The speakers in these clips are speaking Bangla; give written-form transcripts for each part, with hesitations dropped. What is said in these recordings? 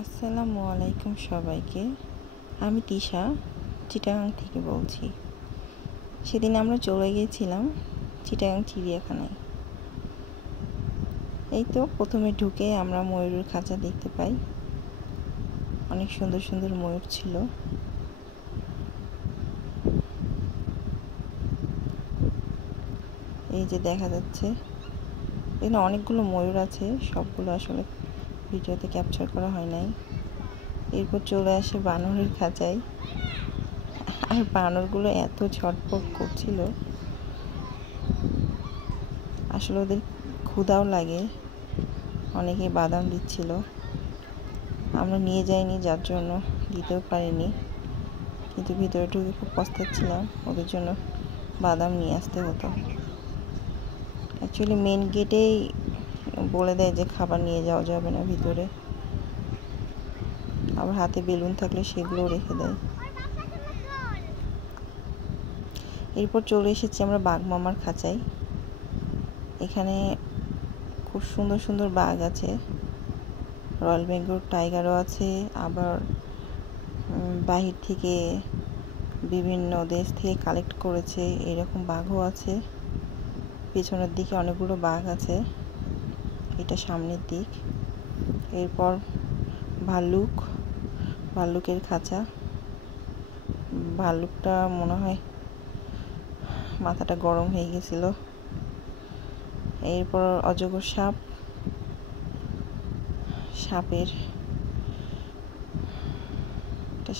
আসসালামু আলাইকুম সবাইকে। আমি তিশা চিটাগাং থেকে বলছি। সেদিন আমরা চলে গিয়েছিলাম চিটাগাং চিড়িয়াখানায়। এই তো প্রথমে ঢুকে আমরা ময়ূরের খাঁচা দেখতে পাই। অনেক সুন্দর সুন্দর ময়ূর ছিল। এই যে দেখা যাচ্ছে এখানে অনেকগুলো ময়ূর আছে, সবগুলো আসলে ভিডিওতে ক্যাপচার করা হয় নাই। এরপর চলে আসে বানরের খাঁচায়, আর বানরগুলো এত ছটফট করছিল, আসলে ওদের ক্ষুধাও লাগে। অনেকে বাদাম দিচ্ছিল, আমরা নিয়ে যাইনি যার জন্য দিতেও পারিনি, কিন্তু ভিতরে ঢুকে খুব পস্তাচ্ছিলাম, ওদের জন্য বাদাম নিয়ে আসতে হতো। অ্যাকচুয়ালি মেন গেটেই বলে দেয় যে খাবার নিয়ে যাওয়া যাবে না ভিতরে, আবার হাতে বেলুন থাকলে সেগুলোও রেখে দেয়। এরপর চলে এসেছি আমরা বাঘ মামার খাঁচায়। এখানে খুব সুন্দর সুন্দর বাঘ আছে, রয়্যাল বেঙ্গল টাইগারও আছে, আবার বাহির থেকে বিভিন্ন দেশ থেকে কালেক্ট করেছে এরকম বাঘও আছে। পেছনের দিকে অনেকগুলো বাঘ আছে, এটা সামনের দিক। এরপর ভাল্লুকের খাঁচা। ভাল্লুকটা মনে হয় মাথাটা গরম হয়ে গেছিল। এরপর অজগর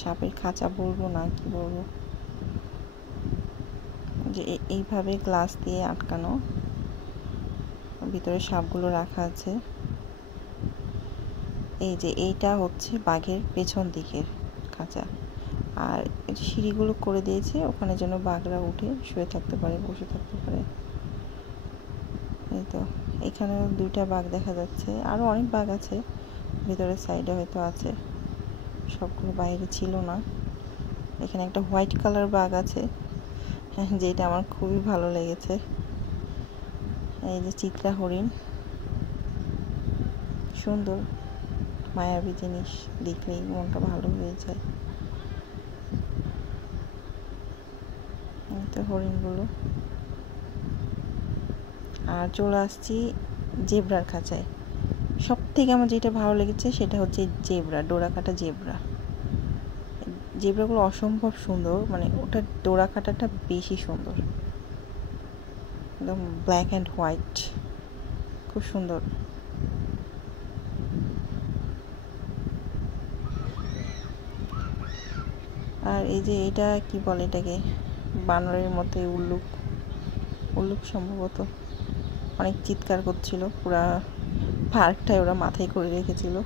সাপের খাঁচা বলবো না কি বলবো, যে এইভাবে গ্লাস দিয়ে আটকানো, ভিতরে সাপগুলো রাখা আছে। এই যে এইটা হচ্ছে বাঘের পেছন দিকের খাঁচা, আর সিঁড়িগুলো করে দিয়েছে ওখানে যেন বাঘরা উঠে শুয়ে থাকতে পারে, বসে থাকতে পারে। এই তো এখানে দুইটা বাঘ দেখা যাচ্ছে, আরো অনেক বাঘ আছে ভিতরের সাইডে, হয়তো আছে, সবগুলো বাইরে ছিল না। এখানে একটা হোয়াইট কালার বাঘ আছে, যেটা আমার খুবই ভালো লেগেছে। এই যে চিত্রা হরিণ, সুন্দর মায়াবী জিনিস, দেখলেই মনটা ভালো হয়ে যায়। এই তো হরিণগুলো। আর চলে আসছি জেব্রার খাঁচায়। সব থেকে আমার যেটা ভালো লেগেছে সেটা হচ্ছে জেব্রা, ডোরা কাটা জেব্রাগুলো অসম্ভব সুন্দর, মানে ওটা ডোরা কাটাটা বেশি সুন্দর, একদম ব্ল্যাক অ্যান্ড হোয়াইট, খুব সুন্দর। আর এই যে এটা কি বলে, এটাকে বানরের মতো উল্লুক সম্ভবত, অনেক চিৎকার করছিল, পুরা পার্কটাই ওরা মাথায় করে রেখেছিল।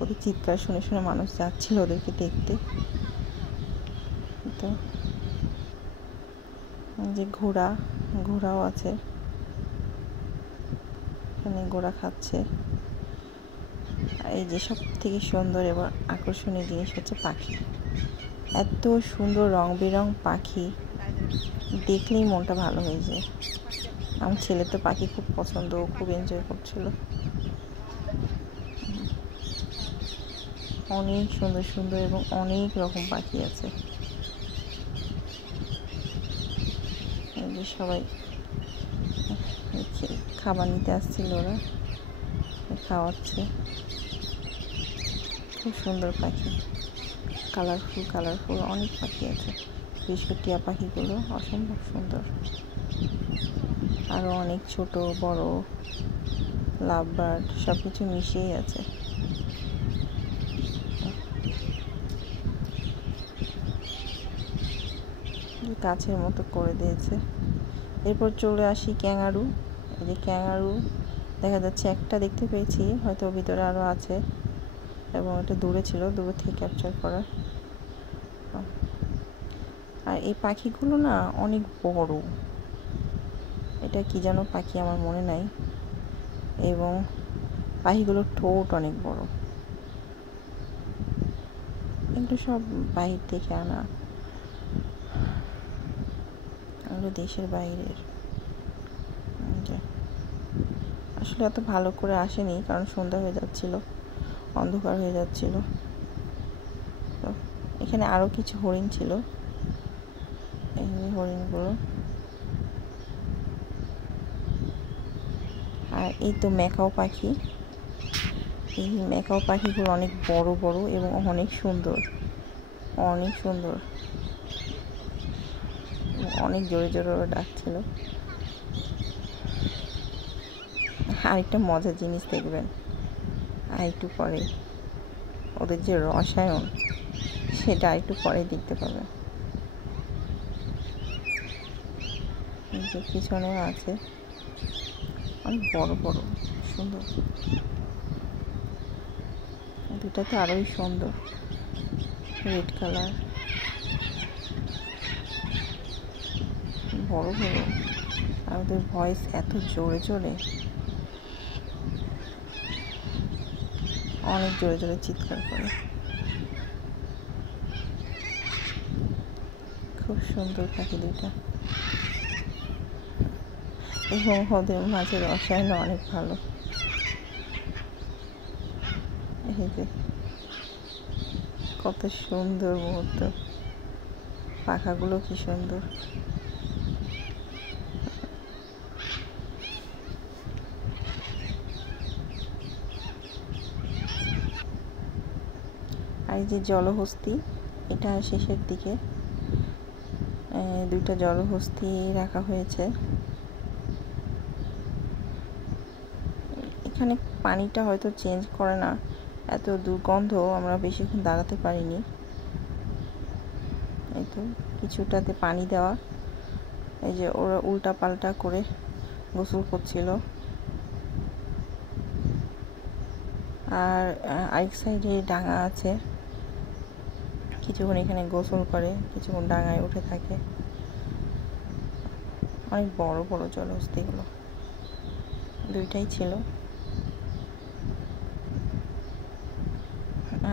ওদের চিৎকার শুনে শুনে মানুষ যাচ্ছিল ওদেরকে দেখতে। তো যে ঘোড়াও আছে, এখানে ঘোড়া খাচ্ছে। আর এই যে সব থেকে সুন্দর এবং আকর্ষণীয় জিনিস হচ্ছে পাখি। এত সুন্দর রং বেরং পাখি, দেখলেই মনটা ভালো হয়ে যায়। আমার ছেলে তো পাখি খুব পছন্দ, ও খুব এনজয় করছিল। অনেক সুন্দর সুন্দর এবং অনেক রকম পাখি আছে। সবাই খাবার নিতে আসছিল, ওরা খাওয়াচ্ছে। খুব সুন্দর পাখি, কালারফুল অনেক পাখি আছে। বিশেষ করে টিয়া পাখিগুলো অসম্ভব সুন্দর, আরও অনেক ছোট বড় লাভ বার্ড সব কিছু মিশিয়েই আছে। গাছের মতো করে দিয়েছে। এরপর চলে আসি ক্যাঙ্গারু। এই যে ক্যাঙ্গারু দেখা যাচ্ছে, একটা দেখতে পেয়েছি, হয়তো ভিতরে আরও আছে, এবং এটা দূরে ছিল, দূরে থেকে ক্যাপচার করা। আর এই পাখিগুলো না অনেক বড়, এটা কি যেন পাখি আমার মনে নাই, এবং পাখিগুলোর ঠোঁট অনেক বড়। এগুলো সব বাহির থেকে আনা, এগুলো দেশের বাইরের। আসলে এত ভালো করে আসেনি, কারণ সন্ধ্যা হয়ে যাচ্ছিল, অন্ধকার হয়ে যাচ্ছিল। তো এখানে আরও কিছু হরিণ ছিল, এই হরিণগুলো। আর এই তো ম্যাকাও পাখি। এই ম্যাকাও পাখিগুলো অনেক বড় বড় এবং অনেক সুন্দর, অনেক সুন্দর, অনেক জোরে জোরে ওরা ডাকছিল। আরেকটা মজার জিনিস দেখবেন আরেকটু পরে, ওদের যে রসায়ন সেটা আরেকটু পরে দেখতে পাবেন। যে পিছনেও আছে, অনেক বড় বড় সুন্দর। দুটা তো আরোই সুন্দর, রেড কালার, বড় বড়। আর ওদের ভয়েস এত জোরে জোরে, অনেক জোরে জোরে চিৎকার করে। খুব সুন্দর পাখি দুইটা, এবং ওদের মাঝে রসায়ন অনেক ভালো। এই যে কত সুন্দর মুহূর্ত, পাখাগুলো কি সুন্দর। আর এই যে জলহস্তী, এটা শেষের দিকে দুইটা জলহস্তী রাখা হয়েছে। এখানে পানিটা হয়তো চেঞ্জ করে না, এত দুর্গন্ধ, আমরা বেশিক্ষণ দাঁড়াতে পারিনি। এই তো কিছুটাতে পানি দেওয়া, এই যে ওরা উল্টা পাল্টা করে গোসল করছিল। আর আরেক সাইডে ডাঙা আছে, কিছুক্ষণ এখানে গোসল করে, কিছুক্ষণ ডাঙায় উঠে থাকে। অনেক বড় বড় জলহস্তিগুলো, দুইটাই ছিল।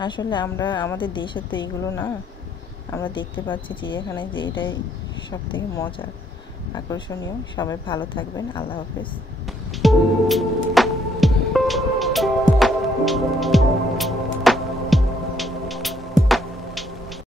আসলে আমরা আমাদের দেশের তো এইগুলো না, আমরা দেখতে পাচ্ছি চিড়িয়াখানায়, যে এটাই সব থেকে মজার, আকর্ষণীয়। সবাই ভালো থাকবেন, আল্লাহ হাফেজ।